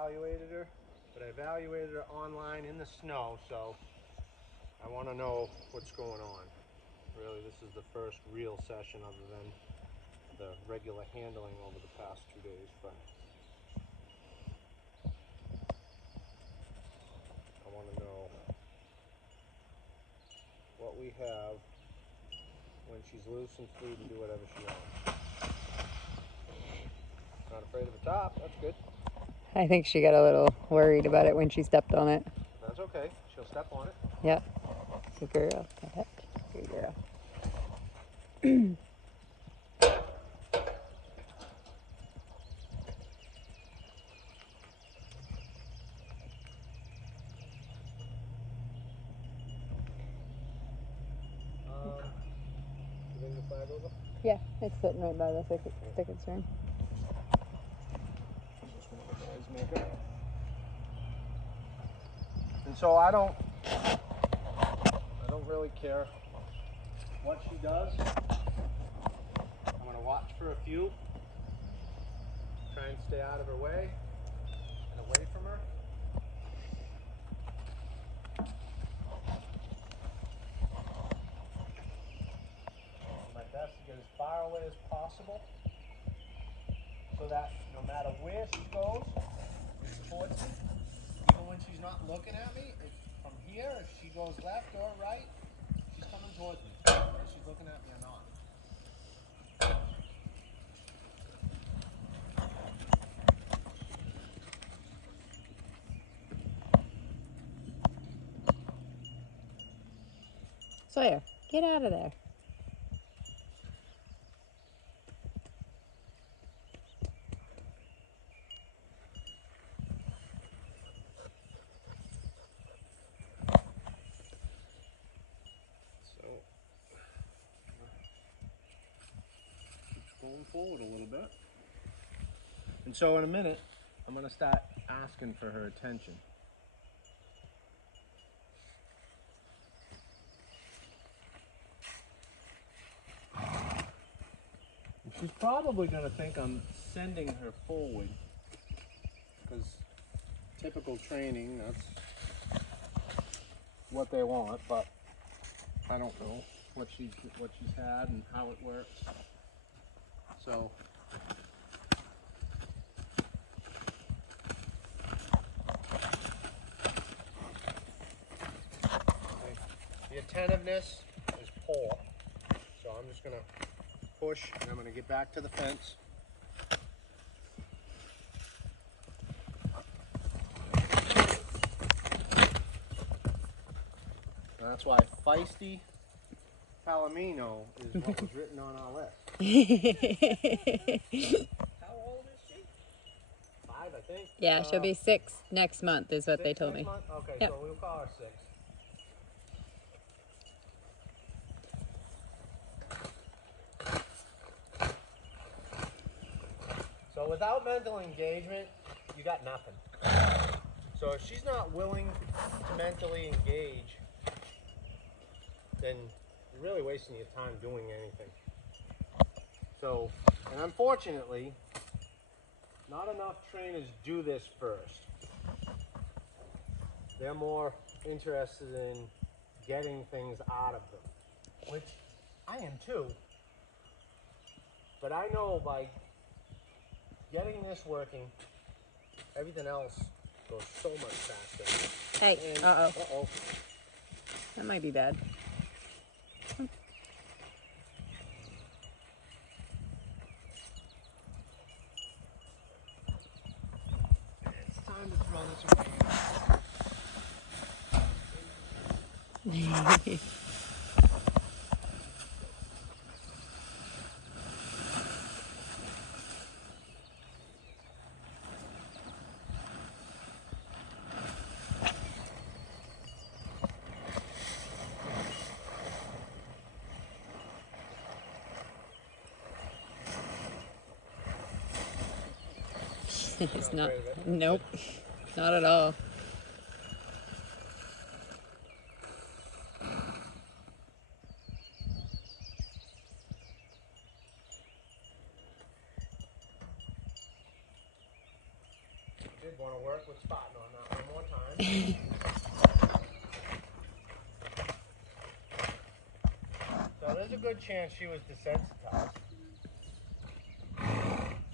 evaluated her, but I evaluated her online in the snow, so I want to know what's going on. Really, this is the first real session other than the regular handling over the past 2 days, but I want to know what we have when she's loose and free to do whatever she wants. Not afraid of the top, that's good. I think she got a little worried about it when she stepped on it. That's okay, she'll step on it. Yep. Good girl. Good girl. You bring the flag over? Yeah, it's sitting right by the tickets room. Just want the noisemaker. And so I don't really care what she does. I'm gonna watch for a few. Try and stay out of her way and away from her. Do my best to get as far away as possible so that no matter where she goes, it's towards me. Even when she's not looking at me, from here, if she goes left or right, she's coming towards me, whether she's looking at me or not. Sawyer, get out of there. So, going forward a little bit. And so in a minute, I'm going to start asking for her attention. And she's probably going to think I'm sending her forward, because typical training, that's what they want, but I don't know what she's had and how it works. So the attentiveness is poor, so I'm just going to push and I'm going to get back to the fence. And that's why feisty Palomino is what was written on our list. How old is she? 5, I think. Yeah, she'll be 6 next month is what they told me. Month? Okay, yep. So we'll call her 6. So without mental engagement, you got nothing. So if she's not willing to mentally engage, then you're really wasting your time doing anything. So, and unfortunately, not enough trainers do this first. They're more interested in getting things out of them, which I am too. But I know by getting this working, everything else goes so much faster. Hey, And, uh-oh. That might be bad. It's time to throw this away. It's not. Nope. Not at all. did want to work with spotting on that one more time. So there's a good chance she was desensitized.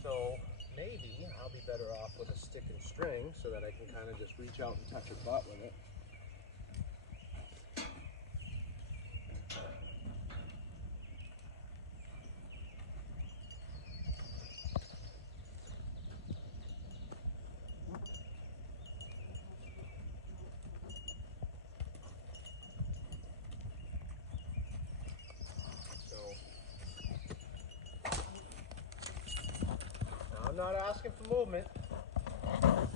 So maybe I'll be better off with a stick and string so that I can kind of just reach out and touch her butt with it. I'm not asking for movement. I'm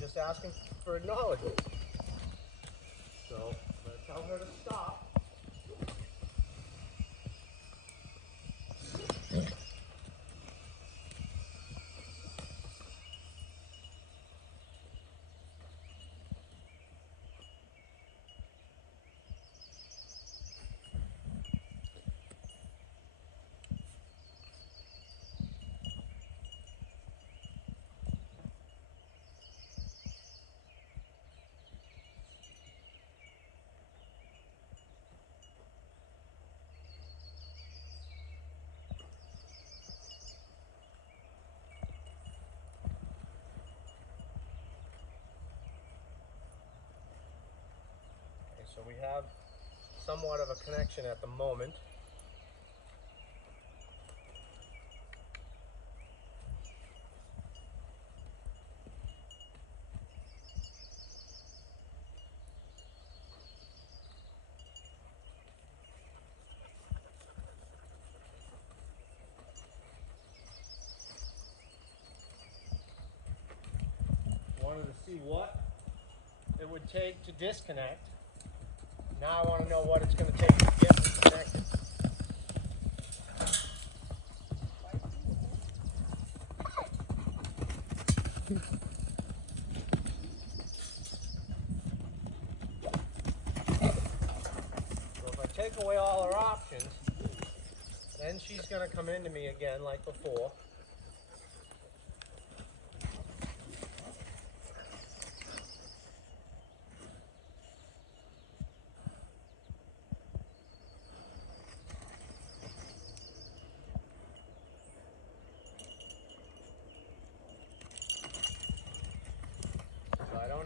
just asking for acknowledgement. So I'm going to tell her to stop. So we have somewhat of a connection at the moment. Wanted to see what it would take to disconnect. Now I want to know what it's going to take to get disconnected. So if I take away all her options, then she's going to come into me again like before.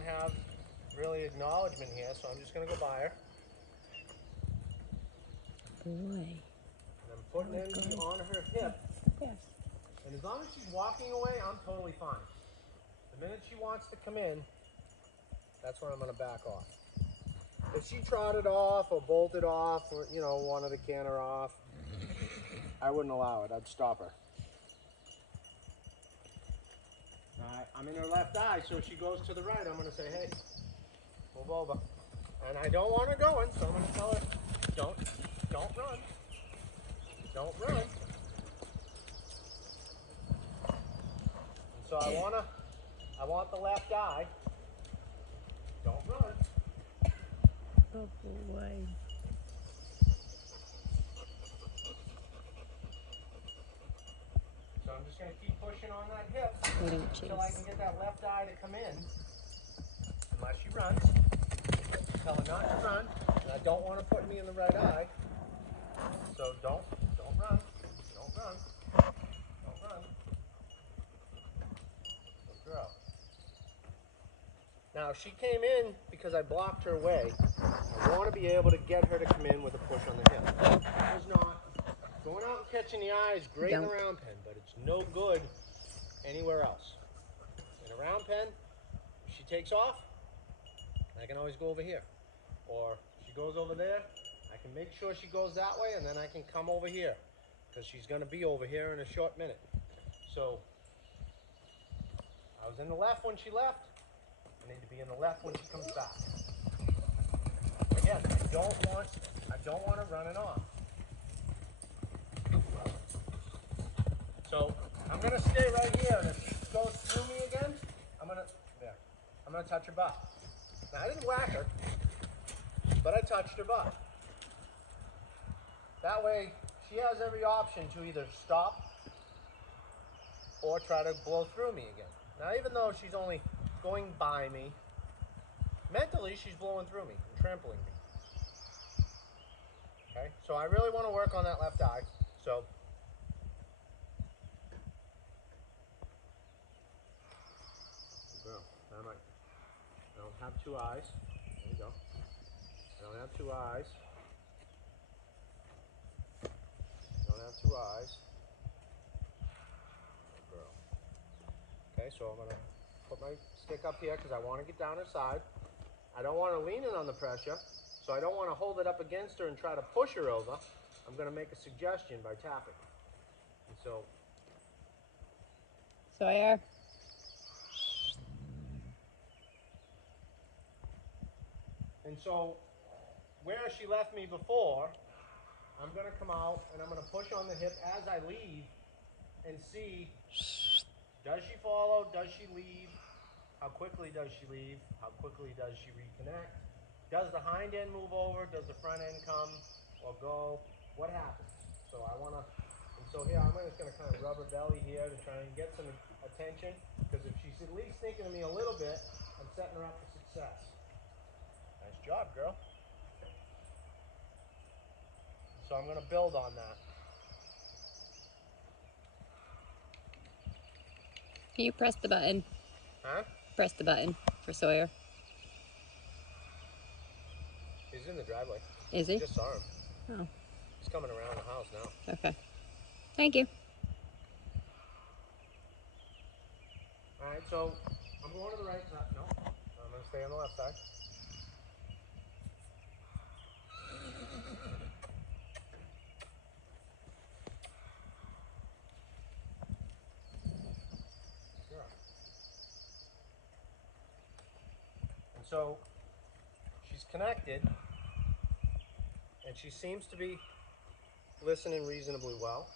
Have really acknowledgement here, so I'm just going to go by her. Boy. And I'm putting energy on her hip. Yes. And as long as she's walking away, I'm totally fine. The minute she wants to come in, that's when I'm going to back off. If she trotted off or bolted off or, you know, wanted to canter off, I wouldn't allow it. I'd stop her. I'm in her left eye, so if she goes to the right, I'm going to say, hey, move over. And I don't want her going, so I'm going to tell her, don't run. Don't run. And so I want the left eye. Don't run. Oh boy. So I'm just going to keep pushing on that hip until I can get that left eye to come in. Unless she runs. Tell her not to run. And I don't want her putting me in the right eye. So don't run. Don't run. Don't run. Good girl. Now, if she came in because I blocked her way, I want to be able to get her to come in with a push on the hip. It's not. Going out and catching the eye is great in a round pen, but it's no good anywhere else. In a round pen, if she takes off, I can always go over here. Or she goes over there, I can make sure she goes that way, and then I can come over here, because she's going to be over here in a short minute. So, I was in the left when she left. I need to be in the left when she comes back. Again, I don't want her running off. So I'm gonna stay right here, and if she goes through me again, I'm gonna touch her butt. Now I didn't whack her, but I touched her butt. That way, she has every option to either stop or try to blow through me again. Now, even though she's only going by me, mentally she's blowing through me and trampling me. Okay, so I really want to work on that left eye. So I don't have two eyes. There you go. I don't have two eyes. I don't have two eyes. Good girl. Okay, so I'm going to put my stick up here because I want to get down her side. I don't want her leaning on the pressure, so I don't want to hold it up against her and try to push her over. I'm going to make a suggestion by tapping. And so Sawyer. And so, where she left me before, I'm going to come out and I'm going to push on the hip as I leave and see, does she follow? Does she leave? How quickly does she leave? How quickly does she reconnect? Does the hind end move over? Does the front end come or go? What happens? So I want to, and so here I'm just going to kind of rub her belly here to try and get some attention, because if she's at least thinking of me a little bit, I'm setting her up for success. Nice job, girl. So I'm going to build on that. Can you press the button? Huh? Press the button for Sawyer. He's in the driveway. Is he? Just saw him. Oh. He's coming around the house now. Okay. Thank you. All right, so I'm going to the right side. No, I'm going to stay on the left side. And so she's connected, and she seems to be listening reasonably well.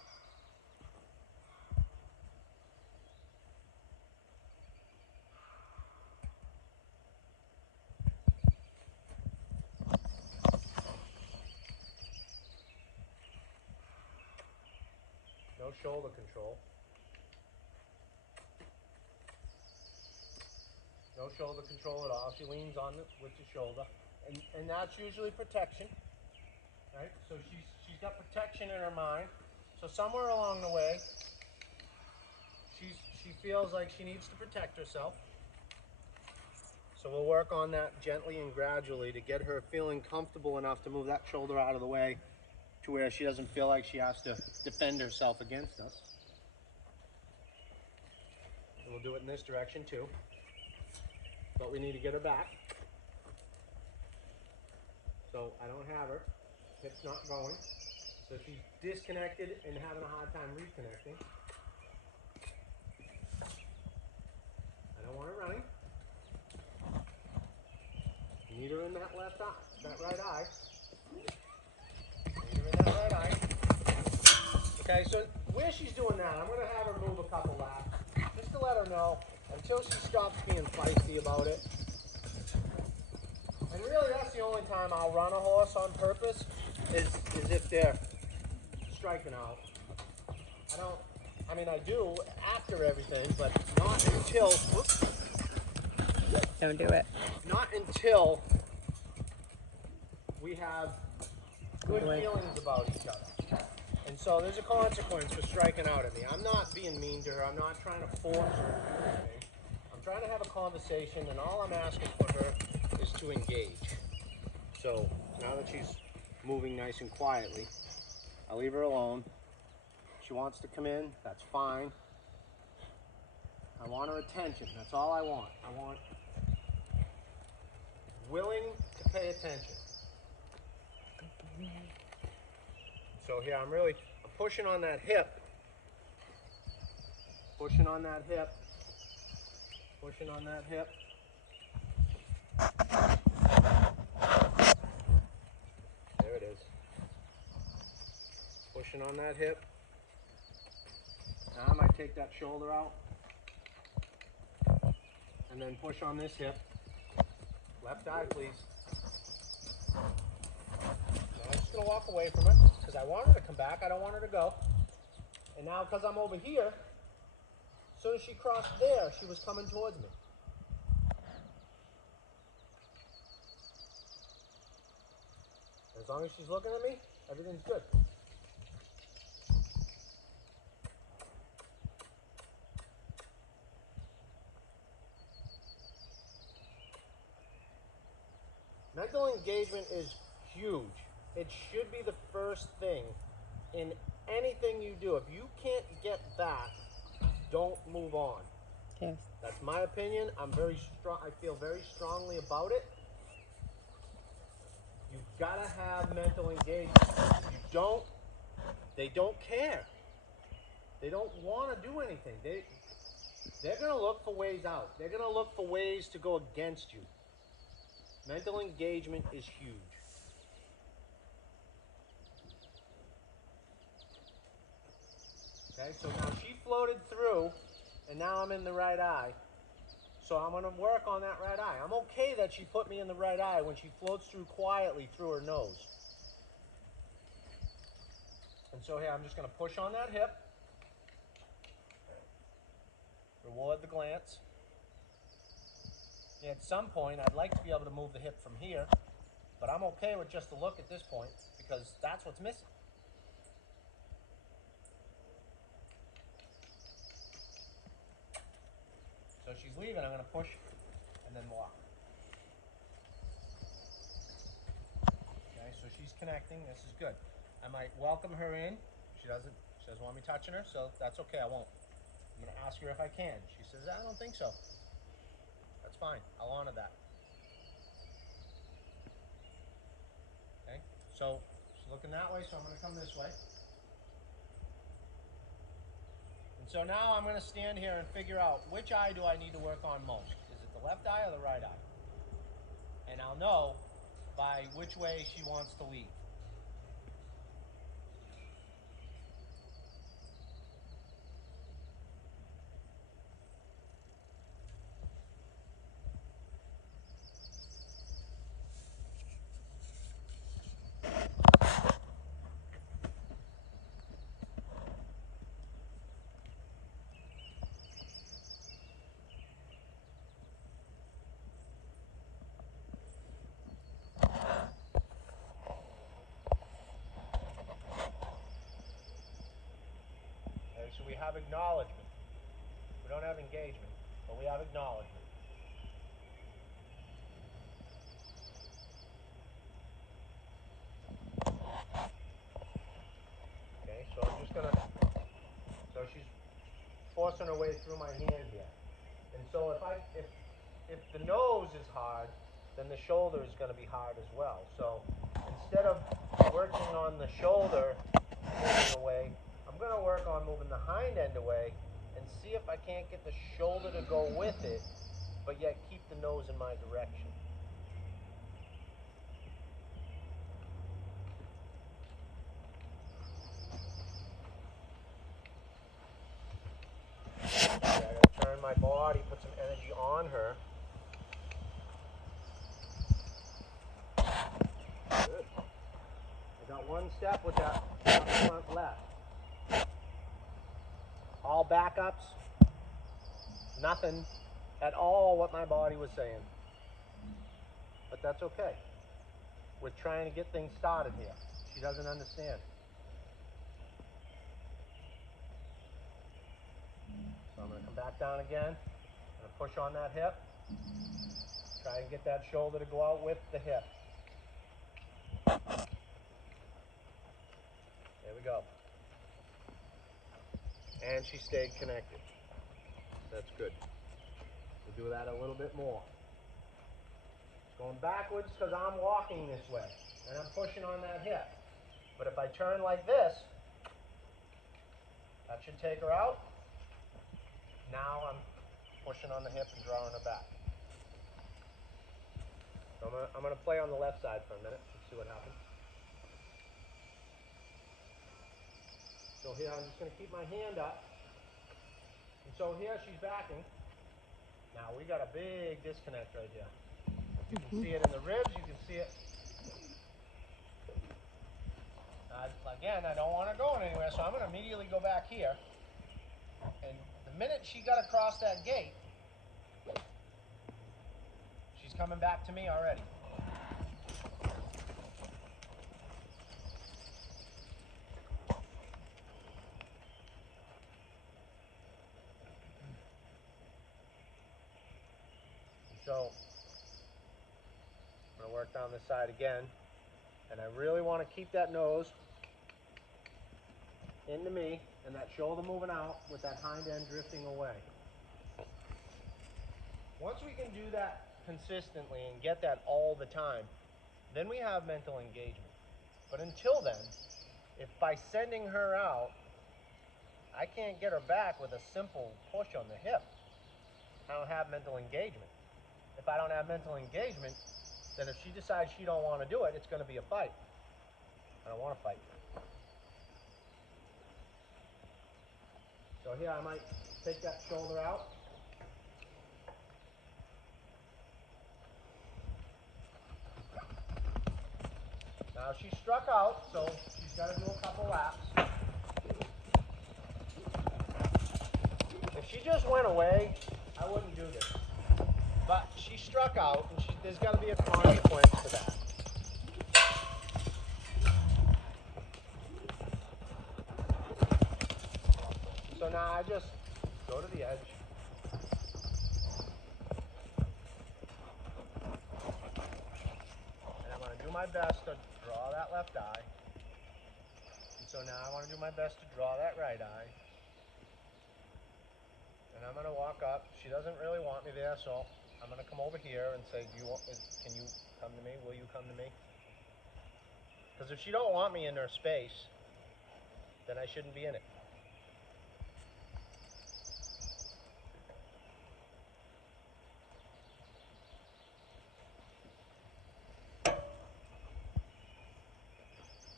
No shoulder control. No shoulder control at all. She leans on it with the shoulder, and that's usually protection, right? So she's got protection in her mind. So somewhere along the way, she feels like she needs to protect herself. So we'll work on that gently and gradually to get her feeling comfortable enough to move that shoulder out of the way, to where she doesn't feel like she has to defend herself against us. And we'll do it in this direction too. But we need to get her back. So I don't have her. Hip's not going. So she's disconnected and having a hard time reconnecting. I don't want her running. Need her in that left eye, that right eye. Need her in that right eye. Okay, so where she's doing that, I'm going to have her move a couple laps, just to let her know, until she stops being feisty about it. And really, that's the only time I'll run a horse on purpose, is if they're striking out. I do after everything, but not until, whoops, Don't do it. not until we have good feelings about each other. And so there's a consequence for striking out at me. I'm not being mean to her. I'm not trying to force her to do anything. I'm trying to have a conversation, and all I'm asking for her is to engage. So now that she's moving nice and quietly, I'll leave her alone. If she wants to come in, that's fine. I want her attention. That's all I want. I want willing to pay attention. So here I'm pushing on that hip. Pushing on that hip. Pushing on that hip. There it is. Pushing on that hip. Now I might take that shoulder out. And then push on this hip. Left eye, please. Now I'm just going to walk away from her because I want her to come back. I don't want her to go. And now because I'm over here, soon as she crossed there, she was coming towards me. As long as she's looking at me, everything's good. Mental engagement is huge. It should be the first thing in anything you do. If you can't get that, don't move on. Yes. That's my opinion. I'm very strong. I feel very strongly about it. You've got to have mental engagement. If you don't, they don't care. They don't want to do anything. They're going to look for ways out. They're going to look for ways to go against you. Mental engagement is huge. Okay, so now she floated through, and now I'm in the right eye. So I'm going to work on that right eye. I'm okay that she put me in the right eye when she floats through quietly through her nose. And so here, I'm just going to push on that hip. Reward the glance. And at some point, I'd like to be able to move the hip from here, but I'm okay with just a look at this point because that's what's missing. So she's leaving, I'm going to push and then walk. Okay, so she's connecting. This is good. I might welcome her in. She doesn't want me touching her, so that's okay. I won't. I'm going to ask her if I can. She says, I don't think so. That's fine. I'll honor that. Okay, so she's looking that way, so I'm going to come this way. And so now I'm going to stand here and figure out which eye do I need to work on most. Is it the left eye or the right eye? And I'll know by which way she wants to leave. So we have acknowledgement. We don't have engagement, but we have acknowledgement. Okay, so I'm just gonna, so she's forcing her way through my hand here. And so if the nose is hard, then the shoulder is gonna be hard as well. So instead of working on the shoulder moving away, I'm going to work on moving the hind end away and see if I can't get the shoulder to go with it, but yet keep the nose in my direction. Okay, I got to turn my body, put some energy on her. Good. I got one step with that front left. All backups, nothing at all what my body was saying. But that's okay. We're trying to get things started here. She doesn't understand. So I'm going to come back down again. I'm going to push on that hip. Try and get that shoulder to go out with the hip. There we go. And she stayed connected. That's good. We'll do that a little bit more. It's going backwards because I'm walking this way. And I'm pushing on that hip. But if I turn like this, that should take her out. Now I'm pushing on the hip and drawing her back. So I'm going to play on the left side for a minute and see what happens. So here I'm just going to keep my hand up. And so here she's backing. Now we got a big disconnect right here. You can see it in the ribs, you can see it. Again, I don't want her going anywhere, so I'm going to immediately go back here. And the minute she got across that gate, she's coming back to me already. So I'm gonna work down this side again, and I really want to keep that nose into me and that shoulder moving out with that hind end drifting away. Once we can do that consistently and get that all the time, then we have mental engagement. But until then, if by sending her out, I can't get her back with a simple push on the hip, I don't have mental engagement. If I don't have mental engagement, then if she decides she don't want to do it, it's going to be a fight. I don't want to fight. So here I might take that shoulder out. Now she struck out, so she's got to do a couple laps. If she just went away, I wouldn't do this. But she struck out, and there's got to be a consequence for that. So now I just go to the edge. And I'm going to do my best to draw that left eye. And so now I want to do my best to draw that right eye. And I'm going to walk up. She doesn't really want me there, so I'm going to come over here and say, can you come to me? Will you come to me? Because if she don't want me in her space, then I shouldn't be in it.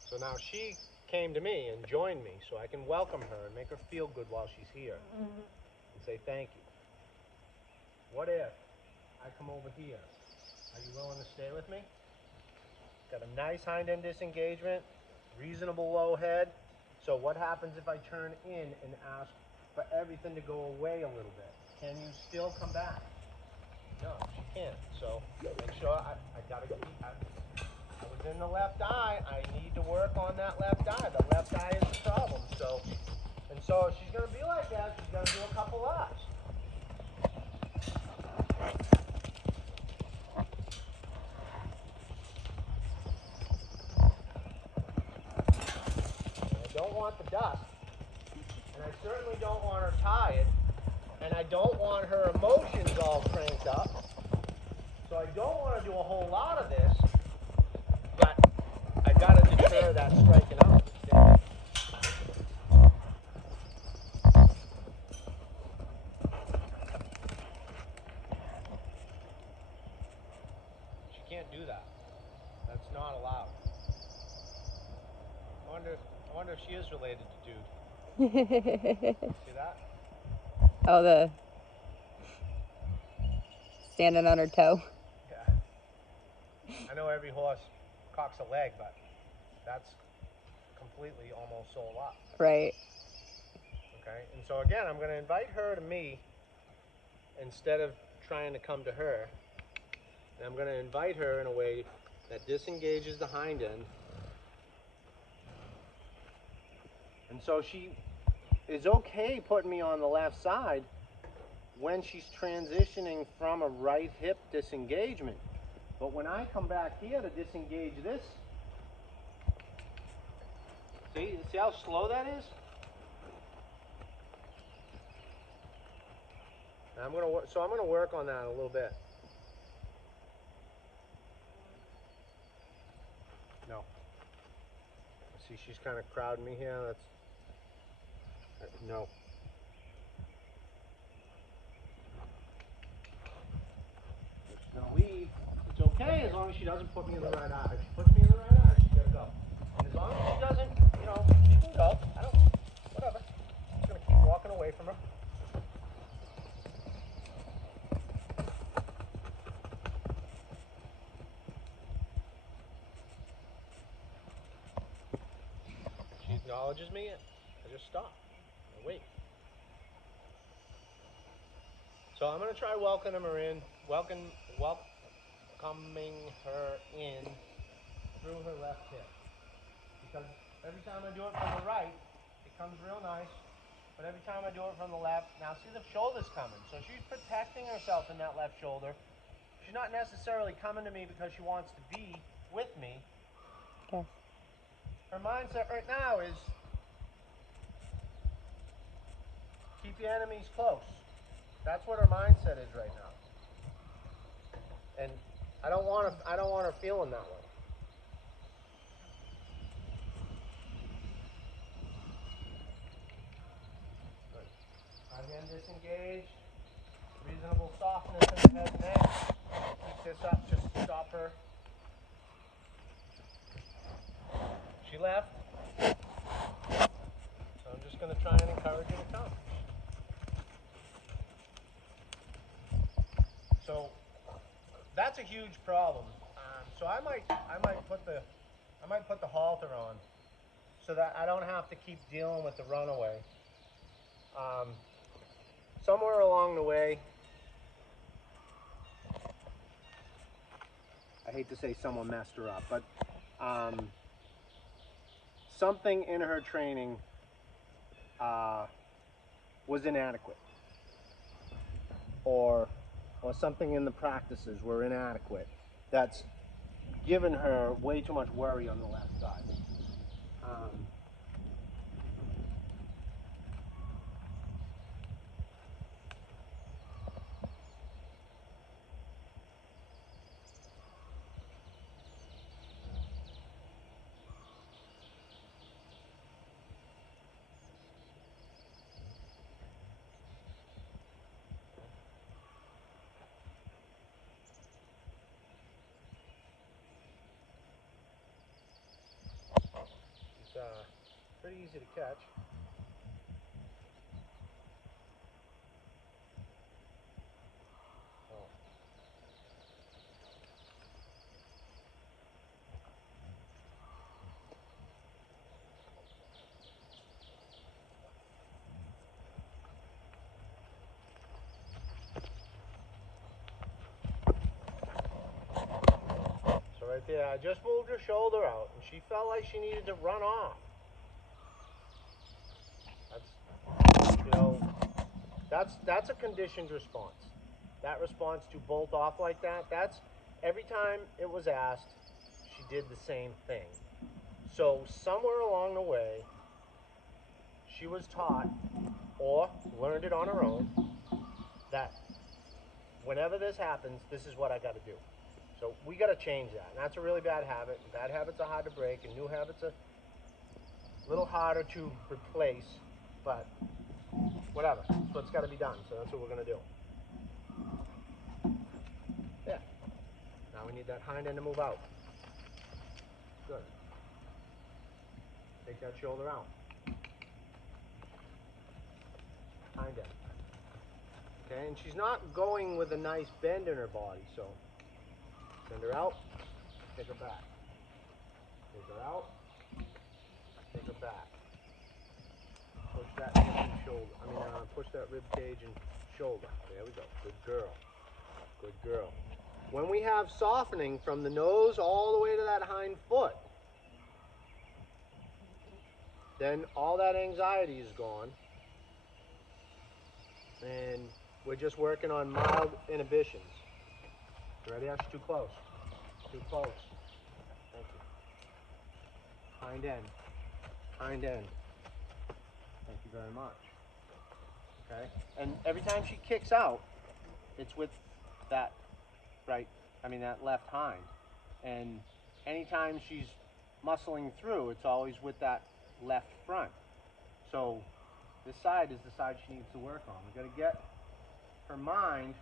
So now she came to me and joined me, so I can welcome her and make her feel good while she's here and say thank you. What if I come over here? Are you willing to stay with me? Got a nice hind end disengagement, reasonable low head. So what happens if I turn in and ask for everything to go away a little bit? Can you still come back? No, she can't. So make sure I gotta keep. I was in the left eye. I need to work on that left eye. The left eye is the problem. So if she's gonna be like that, she's gonna do a couple laps. I don't want the dust, and I certainly don't want her tired, and I don't want her emotions all cranked up. So I don't want to do a whole lot of this, but I gotta deter that striking out. She can't do that. That's not allowed. I wonder if she is related to Dude. See that? Oh, the standing on her toe. Yeah. I know every horse cocks a leg, but that's completely almost sold up. Right. Okay, and so again, I'm going to invite her to me instead of trying to come to her. And I'm going to invite her in a way that disengages the hind end. And so she is okay putting me on the left side when she's transitioning from a right hip disengagement. But when I come back here to disengage this, see how slow that is? And I'm gonna work on that a little bit. No. See, she's kind of crowding me here. No. Now leave. It's okay as long as she doesn't put me in the right eye. If she puts me in the right eye, she's gotta go. And as long as she doesn't, she can go. Whatever. I'm just gonna keep walking away from her. She acknowledges me, I just stop. I wait. So I'm gonna try welcoming her in, welcoming her in through her left hip. Because every time I do it from the right, it comes real nice. But every time I do it from the left, now see the shoulder's coming. So she's protecting herself in that left shoulder. She's not necessarily coming to me because she wants to be with me. Okay. Her mindset right now is keep your enemies close. That's what her mindset is right now. And I don't want her feeling that way. Good. Again, disengaged. Reasonable softness in the head and neck. Keep this up, just stop her. She left. So I'm just going to try and encourage her to come. So that's a huge problem. So I might put the halter on so that I don't have to keep dealing with the runaway. Somewhere along the way, I hate to say someone messed her up, but something in her training was inadequate, or something in the practices were inadequate. That's given her way too much worry on the left side. It's pretty easy to catch. Oh. So right there, I just moved her shoulder out, and she felt like she needed to run off. That's a conditioned response. That response to bolt off like that, that's every time it was asked, she did the same thing. So somewhere along the way, she was taught or learned it on her own that whenever this happens, this is what I got to do. So we got to change that. And that's a really bad habit. Bad habits are hard to break, and new habits are a little harder to replace, but whatever. That's what's got to be done. So that's what we're going to do. Yeah. Now we need that hind end to move out. Good. Take that shoulder out. Hind end. Okay, and she's not going with a nice bend in her body, so send her out, take her back. Take her out, take her back. Push that hip and shoulder. Push that rib cage and shoulder. There we go. Good girl. Good girl. When we have softening from the nose all the way to that hind foot, then all that anxiety is gone. And we're just working on mild inhibitions. You ready? That's too close. Too close. Thank you. Hind end. Hind end. Thank you very much. Okay? And every time she kicks out, it's with that that left hind. And anytime she's muscling through, it's always with that left front. So this side is the side she needs to work on. We've got to get her mind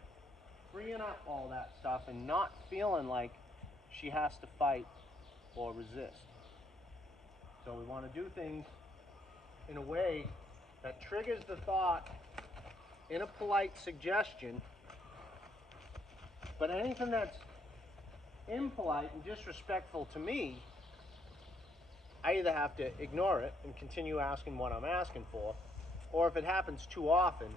freeing up all that stuff and not feeling like she has to fight or resist. So we want to do things in a way that triggers the thought in a polite suggestion, but anything that's impolite and disrespectful to me, I either have to ignore it and continue asking what I'm asking for, or if it happens too often,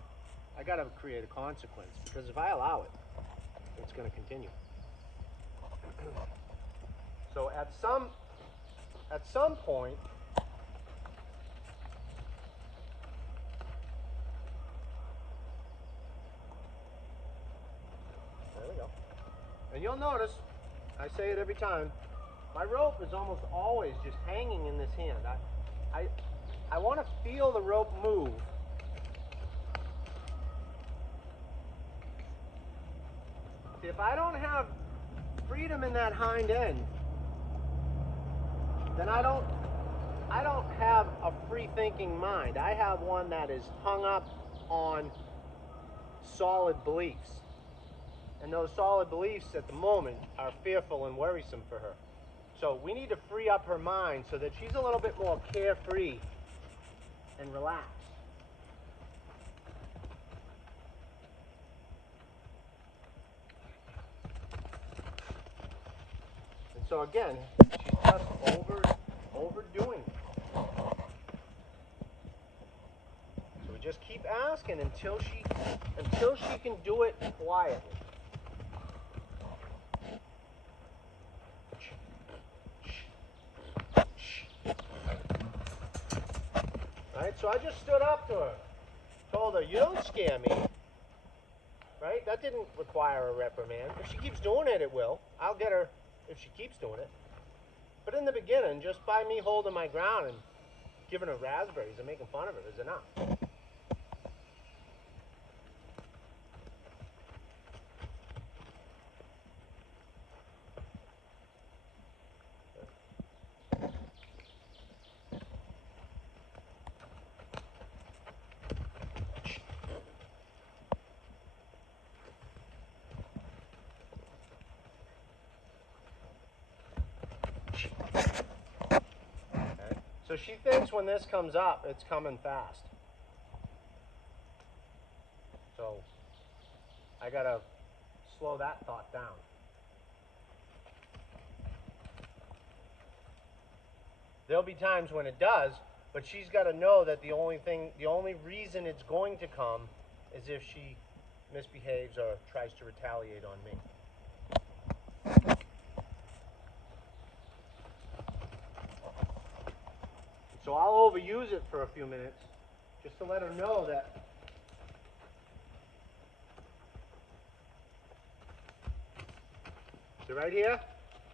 I gotta create a consequence, because if I allow it, it's gonna continue. So at some point, there we go. And you'll notice, I say it every time, my rope is almost always just hanging in this hand. I want to feel the rope move. See, if I don't have freedom in that hind end, then I don't have a free thinking mind. I have one that is hung up on solid beliefs. And those solid beliefs at the moment are fearful and worrisome for her. So we need to free up her mind so that she's a little bit more carefree and relaxed. And so again, she's just overdoing it. So we just keep asking until she can do it quietly. Right? So I just stood up to her, told her, "You don't scare me." Right? That didn't require a reprimand. If she keeps doing it, it will. I'll get her if she keeps doing it. But in the beginning, just by me holding my ground and giving her raspberries and making fun of her is enough. Okay. So she thinks when this comes up, it's coming fast. So I gotta slow that thought down. There'll be times when it does, but she's got to know that the only reason it's going to come is if she misbehaves or tries to retaliate on me. So I'll overuse it for a few minutes just to let her know that see right here,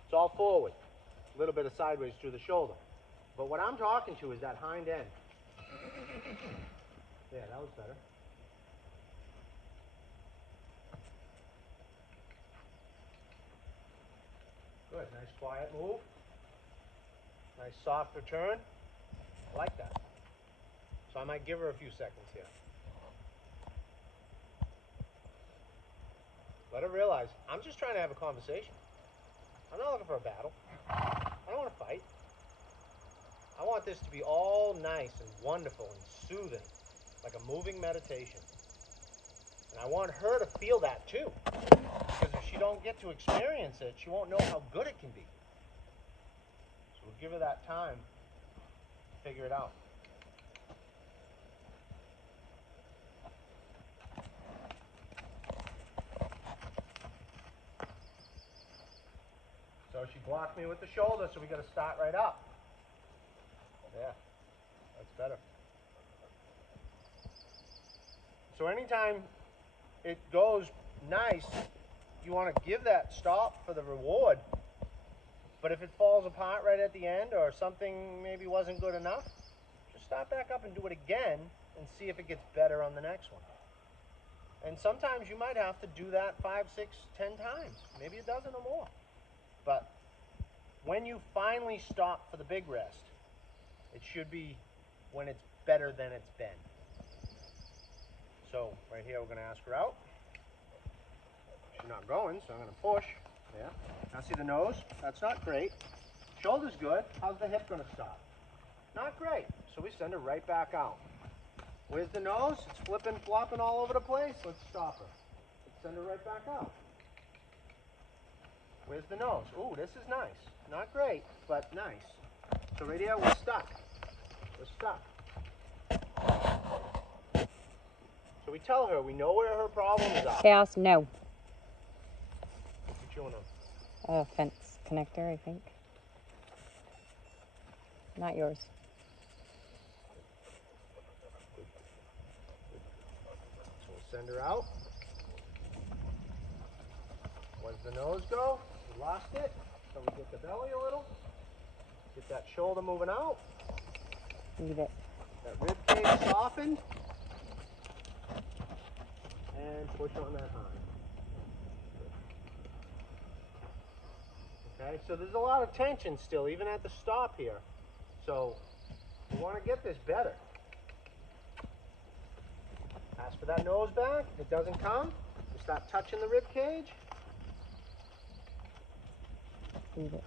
it's all forward, a little bit of sideways through the shoulder. But what I'm talking to is that hind end. Yeah, that was better. Good, nice quiet move. Nice soft return. I like that. So I might give her a few seconds here. Let her realize, I'm just trying to have a conversation. I'm not looking for a battle. I don't want to fight. I want this to be all nice and wonderful and soothing, like a moving meditation. And I want her to feel that too. Because if she don't get to experience it, she won't know how good it can be. So we'll give her that time to figure it out. So she blocked me with the shoulder, so we got to start right up. Yeah, that's better. So anytime it goes nice, you want to give that stop for the reward. But if it falls apart right at the end or something maybe wasn't good enough, just start back up and do it again and see if it gets better on the next one. And sometimes you might have to do that 5, 6, 10 times, maybe a dozen or more. But when you finally stop for the big rest, it should be when it's better than it's been. So right here, we're going to ask her out. She's not going, so I'm going to push. Yeah. Now see the nose? That's not great. Shoulder's good. How's the hip going to stop? Not great. So we send her right back out. Where's the nose? It's flipping, flopping all over the place. Let's stop her. Let's send her right back out. Where's the nose? Ooh, this is nice. Not great, but nice. So right here, we're stuck. We're stuck. So So we tell her we know where her problems are. Chaos, no. What you chewing on? Fence connector, I think. Not yours. So we'll send her out. Where's the nose go? We lost it. So we get the belly a little. Get that shoulder moving out. Leave it. That rib cage softened. And push on that hind. Okay, so there's a lot of tension still, even at the stop here. So we want to get this better. Ask for that nose back. If it doesn't come, we start touching the rib cage. Leave it.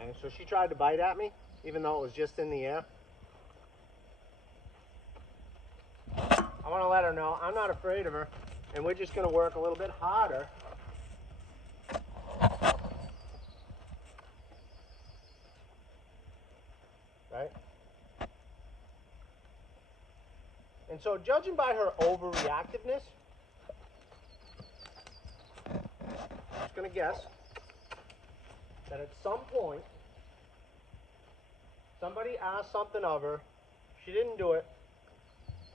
Okay, so she tried to bite at me, even though it was just in the air. I want to let her know I'm not afraid of her, and we're just going to work a little bit harder. Right? And so, judging by her overreactiveness, I'm just going to guess that at some point, somebody asked something of her, she didn't do it,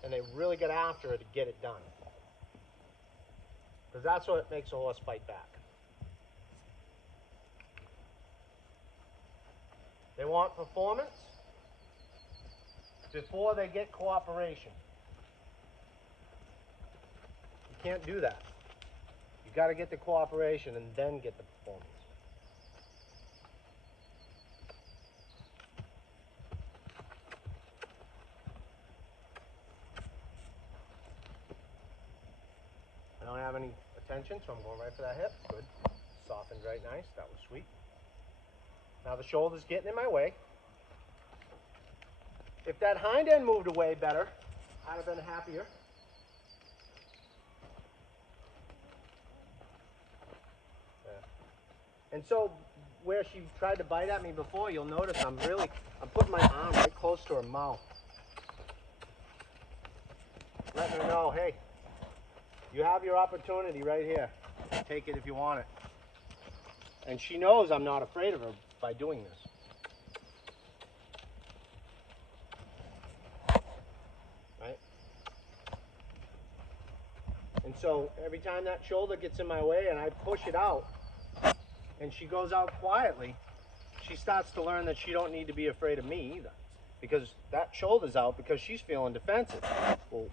and they really get after her to get it done. Because that's what makes a horse fight back. They want performance before they get cooperation. You can't do that. You got to get the cooperation and then get the performance. I don't have any attention, so I'm going right for that hip. Good. Softened right nice. That was sweet. Now the shoulder's getting in my way. If that hind end moved away better, I'd have been happier. Yeah. And so where she tried to bite at me before, you'll notice I'm putting my arm right close to her mouth. Letting her know, hey, you have your opportunity right here. Take it if you want it. And she knows I'm not afraid of her by doing this. Right? And so every time that shoulder gets in my way and I push it out and she goes out quietly, she starts to learn that she don't need to be afraid of me either. Because that shoulder's out because she's feeling defensive. Well,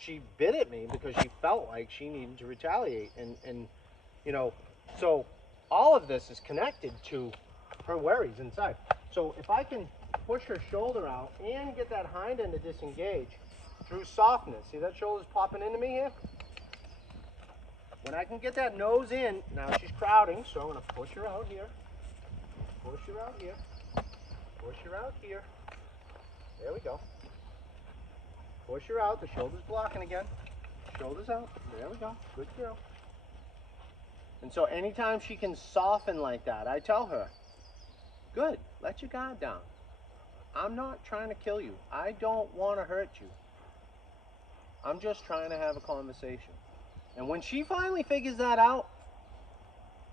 she bit at me because she felt like she needed to retaliate. And you know, so all of this is connected to her worries inside. So if I can push her shoulder out and get that hind end to disengage through softness, see that shoulder's popping into me here? When I can get that nose in, now she's crowding, so I'm going to push her out here, push her out here, push her out here. There we go. Push her out, the shoulder's blocking again. Shoulders out, there we go, good girl. And so anytime she can soften like that, I tell her, good, let your guard down. I'm not trying to kill you. I don't want to hurt you. I'm just trying to have a conversation. And when she finally figures that out,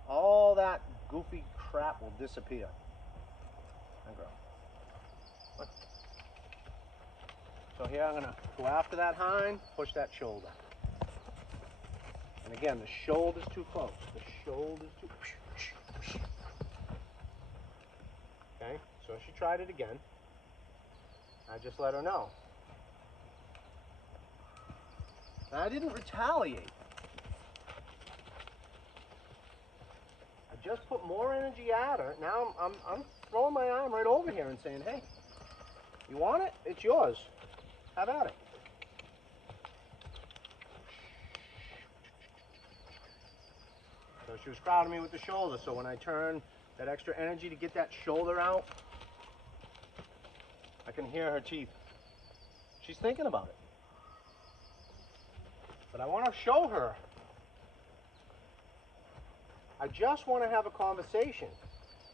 all that goofy crap will disappear. And grow. Look. So here I'm going to go after that hind, push that shoulder. And again, the shoulder's too close. The shoulder's too... Okay, so she tried it again. I just let her know. And I didn't retaliate. I just put more energy at her. Now I'm throwing my arm right over here and saying, hey, you want it? It's yours. Have at it. So she was crowding me with the shoulder, so when I turn that extra energy to get that shoulder out, I can hear her teeth. She's thinking about it. But I want to show her I just want to have a conversation.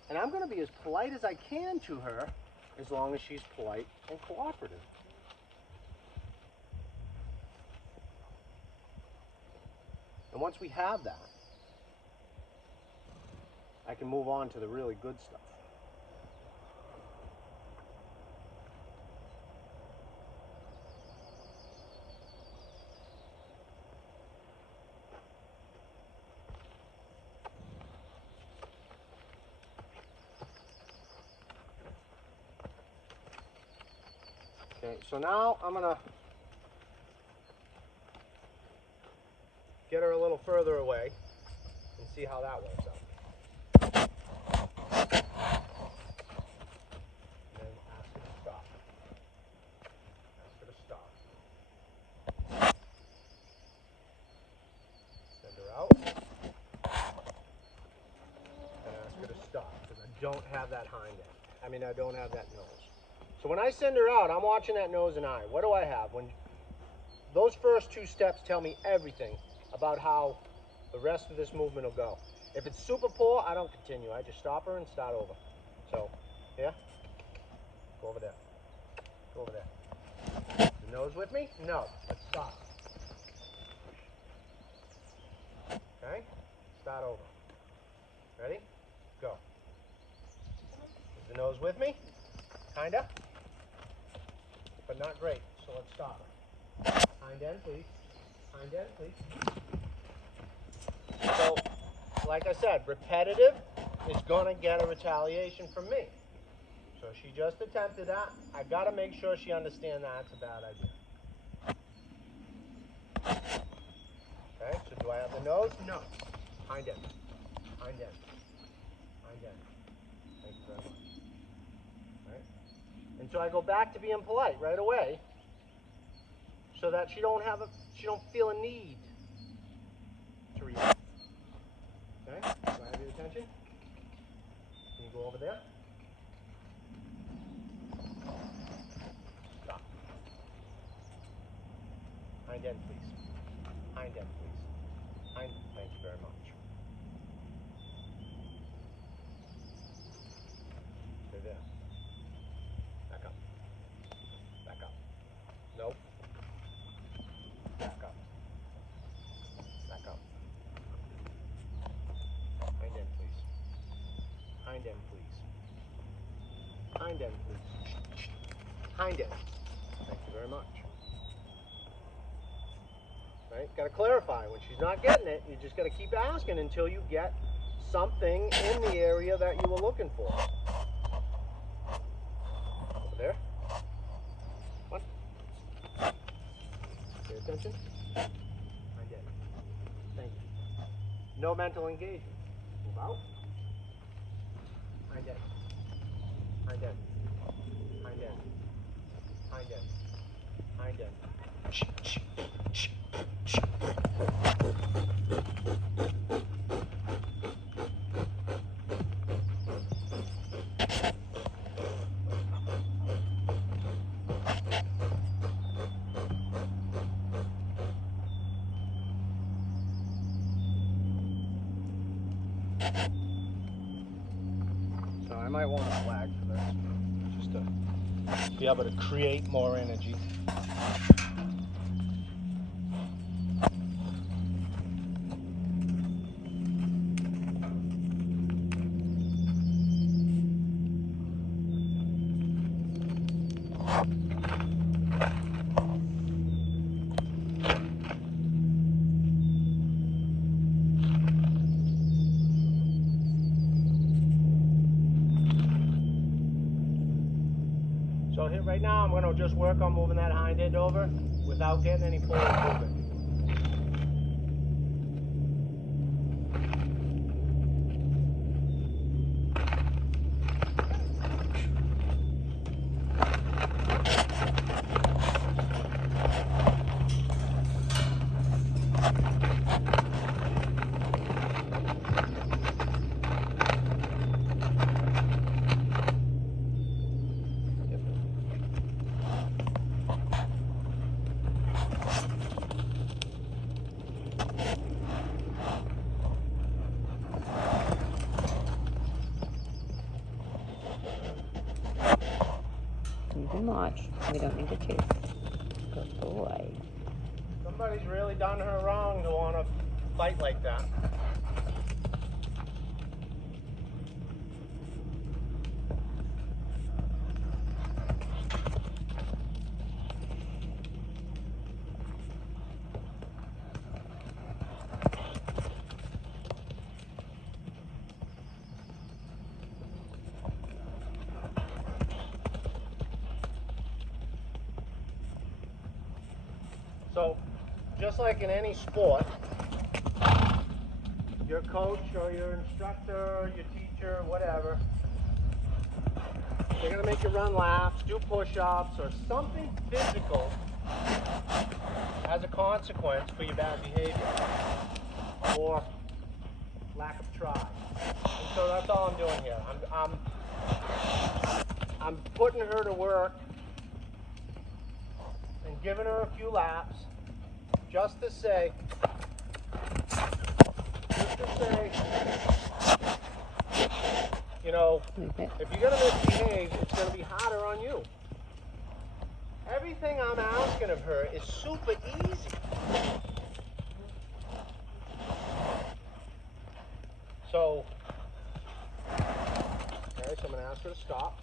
And I'm going to be as polite as I can to her, as long as she's polite and cooperative. And once we have that, I can move on to the really good stuff. Okay, so now I'm gonna get her a little further away and see how that works out. And then ask her to stop. Ask her to stop. Send her out. And ask her to stop, because I don't have that hind end. I mean, I don't have that nose. So when I send her out, I'm watching that nose and eye. What do I have? When those first two steps tell me everything about how the rest of this movement will go. If it's super poor, I don't continue. I just stop her and start over. So, yeah, go over there. Go over there. The nose with me? No. Let's stop. Okay? Start over. Ready? Go. Is the nose with me? Kinda. But not great, so let's stop her. Hind end, please. Hind end, please. So, like I said, repetitive is gonna get a retaliation from me. So she just attempted that. I gotta make sure she understands that's a bad idea. Okay, so do I have the nose? No. Hind end. Hind end. Hind end. Thank you very much. Right? And so I go back to being polite right away, so that she don't feel a need to react. Okay? Do I have your attention? Can you go over there? Stop. Hind end, please. Hind end, please. Hind. Thank you very much. Stay there. Back up. Back up. Nope. Back up. Back up. Hind end, please. Hind end, please. Hind end, please. Hind end. Thank you very much. Right? Got to clarify. When she's not getting it, you just got to keep asking until you get something in the area that you were looking for. Over there. One. Pay attention. Hind end. Thank you. No mental engagement. Move out. Hind end. Hind end. Hind end. Hind end. Hind end. So I might want a flag for this, just to be able to create more energy. So here, right now, I'm going to just work on moving that hind end over without getting any forward movement. can watch. We don't need to chase. Good boy. Somebody's really done her wrong to want to fight like that. So, just like in any sport, your coach or your instructor, your teacher, whatever, they're going to make you run laps, do push-ups, or something physical as a consequence for your bad behavior or lack of try. And so that's all I'm doing here. I'm putting her to work and giving her a few laps just to say, you know, if you're going to misbehave, it's going to be harder on you. Everything I'm asking of her is super easy. So, okay, so I'm going to ask her to stop.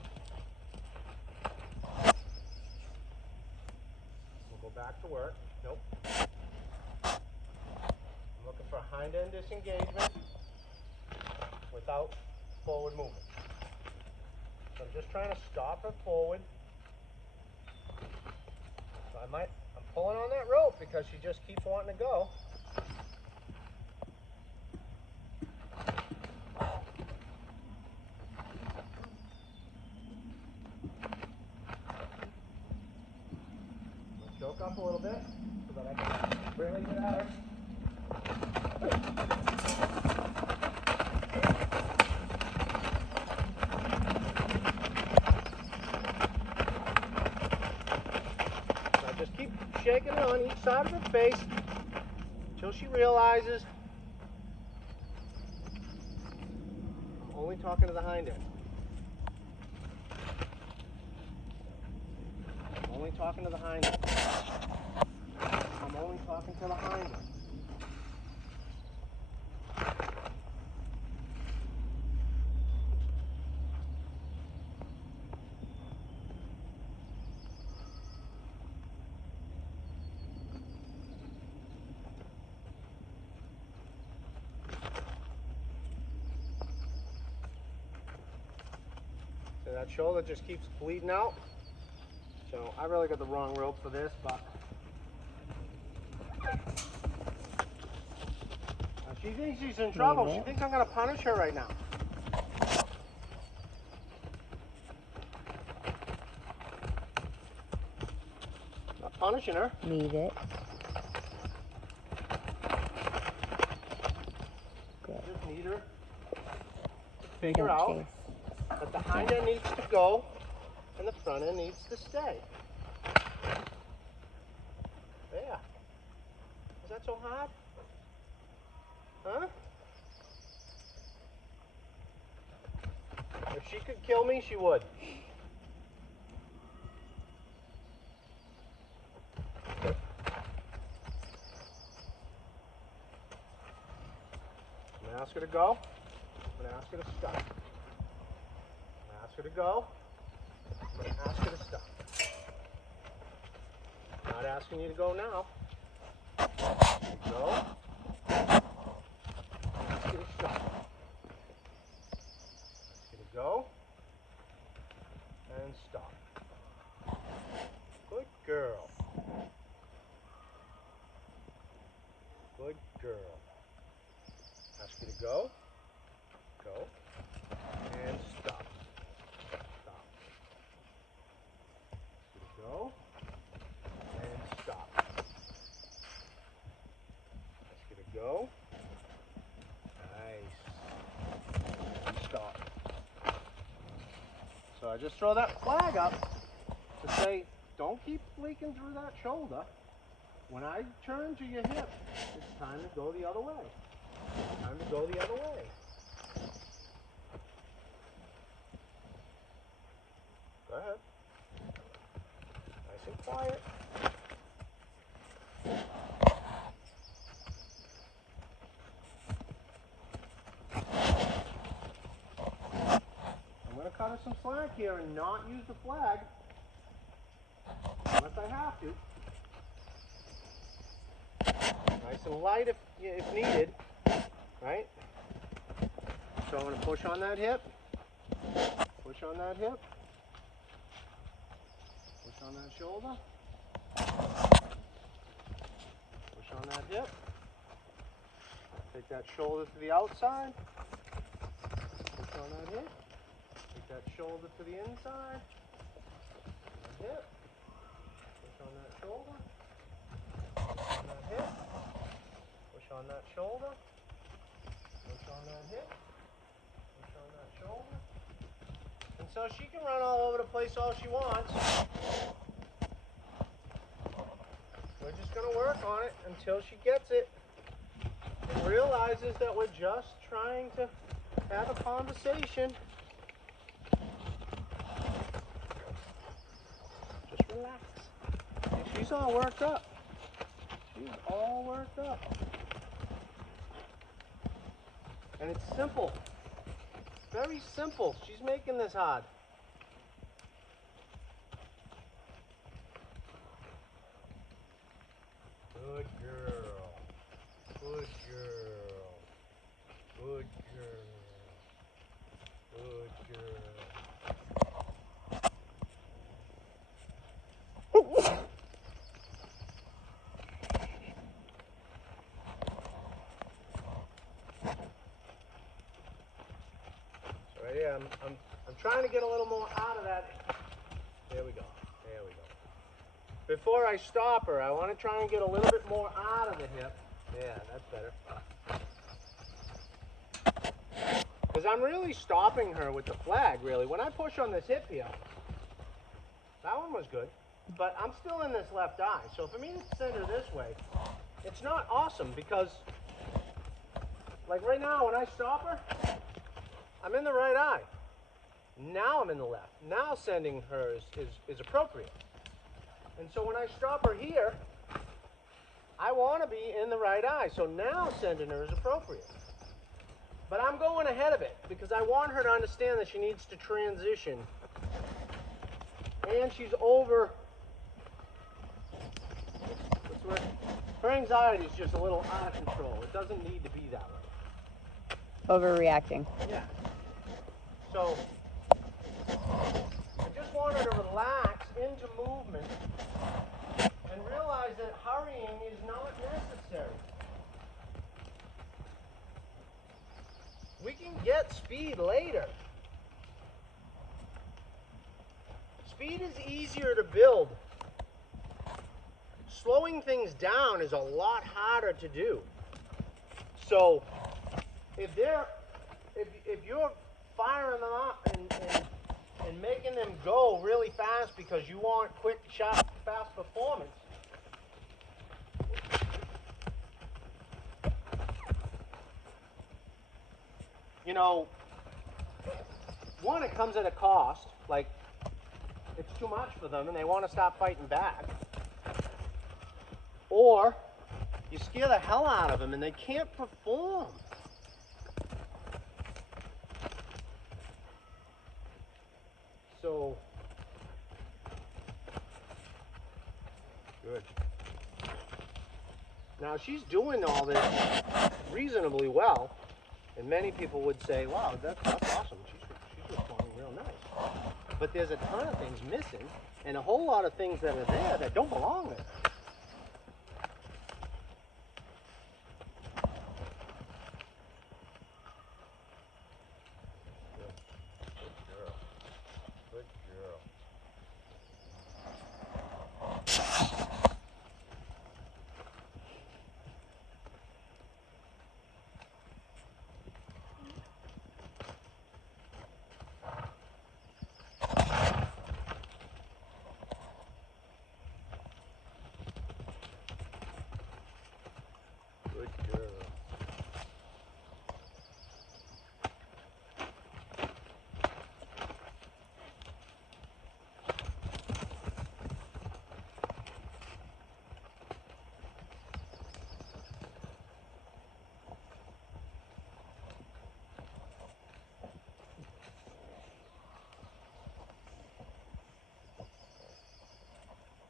We'll go back to work. Nope. I'm looking for hind end disengagement without forward movement. So I'm just trying to stop her forward. So I'm pulling on that rope because she just keeps wanting to go. Let's choke up a little bit so that I can really get at her. Just keep shaking it on each side of her face until she realizes I'm only talking to the hind end. I'm only talking to the hind end. I'm only talking to the hind end. So that shoulder just keeps bleeding out. So I really got the wrong rope for this, but she thinks she's in trouble. She thinks I'm going to punish her right now. Not punishing her. Leave it. Good. Just need her to figure out Chase. that the hind end needs to go and the front end needs to stay. There. Is that so hard? Huh? If she could kill me, she would. I'm going to ask her to go. I'm going to ask her to stop. I'm going to ask her to go. I'm going to ask her to stop. I'm not asking you to go now. There you go. Ask you to stop. Ask you to go. And stop. Good girl. Good girl. Ask you to go. Go. And stop. Stop. Ask you to go. And stop. Ask you to go. Nice. And stop. So I just throw that flag up to say, don't keep leaking through that shoulder. When I turn to your hip, it's time to go the other way. It's time to go the other way. Go ahead. quiet. I'm gonna cut her some slack here and not use the flag unless I have to. Nice and light if needed, right? So I'm gonna push on that hip, push on that hip, push on that shoulder, push on that hip, take that shoulder to the outside, push on that hip, take that shoulder to the inside, that hip, push on that shoulder, push on that hip, push on that shoulder, push on that hip, push on that shoulder. And so she can run all over the place all she wants. We're just going to work on it until she gets it and realizes that we're just trying to have a conversation. Just relax. And she's all worked up. She's all worked up. And it's simple. Very simple. She's making this hard. Good girl. Good girl. Good girl. Good girl. So right here, I'm trying to get a little more out of that. There we go. There we go. Before I stop her, I want to try and get a little bit more out of the hip. Yeah, that's better. Because I'm really stopping her with the flag, really. When I push on this hip here, that one was good. But I'm still in this left eye. So for me to send her this way, it's not awesome because, like right now, when I stop her, I'm in the right eye. Now I'm in the left. Now sending her is appropriate. And so when I stop her here, I want to be in the right eye. So now sending her is appropriate. But I'm going ahead of it because I want her to understand that she needs to transition. And she's over. Her anxiety is just a little out of control. It doesn't need to be that way. Overreacting. Yeah. So I just want her to relax into movement and realize that hurrying is not necessary. We can get speed later. Speed is easier to build. Slowing things down is a lot harder to do. So if you're firing them up and making them go really fast because you want quick, sharp, fast performance, you know, one, it comes at a cost. Like, it's too much for them and they want to stop fighting back. Or you scare the hell out of them and they can't perform. So, good. Now she's doing all this reasonably well, and many people would say, wow, that's awesome. She's responding real nice. But there's a ton of things missing, and a whole lot of things that are there that don't belong there.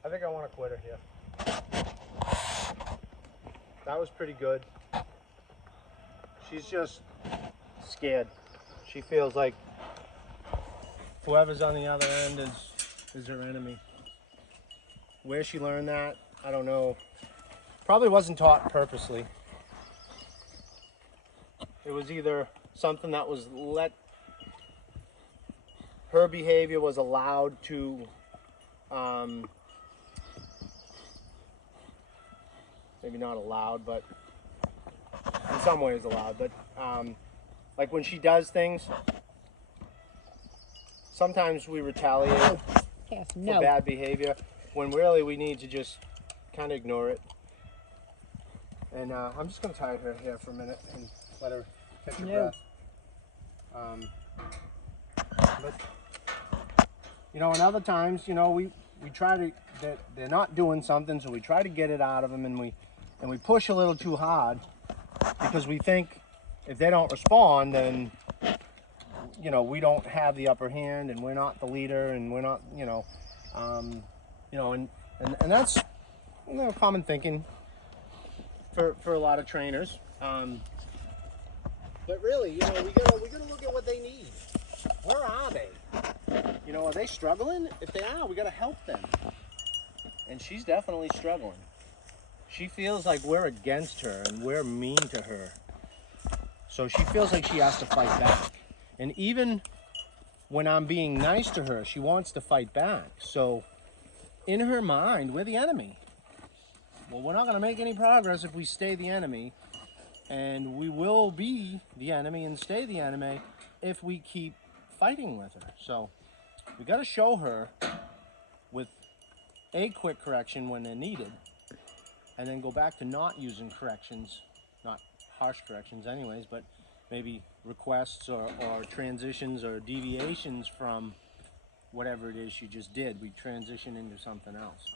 I think I want to quit her here. That was pretty good. She's just scared. She feels like whoever's on the other end is her enemy. Where she learned that, I don't know. Probably wasn't taught purposely. It was either something that was her behavior was allowed to maybe not allowed, but in some ways allowed, but like when she does things, sometimes we retaliate Yes, for no. bad behavior when really we need to just kind of ignore it. And I'm just going to tie her hair for a minute and let her catch her No. breath. But, you know, and other times, you know, we try to, they're not doing something, so we try to get it out of them, and we push a little too hard because we think if they don't respond, then, you know, we don't have the upper hand, and we're not the leader, and we're not, and that's, you know, common thinking for a lot of trainers. But really, you know, we gotta look at what they need. Where are they? You know, are they struggling? If they are, we gotta help them. And she's definitely struggling. She feels like we're against her and we're mean to her. So she feels like she has to fight back. And even when I'm being nice to her, she wants to fight back. So in her mind, we're the enemy. Well, we're not gonna make any progress if we stay the enemy. And we will be the enemy and stay the enemy if we keep fighting with her. So we got to show her with a quick correction when they're needed, and then go back to not using corrections, not harsh corrections anyways, but maybe requests or transitions or deviations from whatever it is you just did. We transition into something else.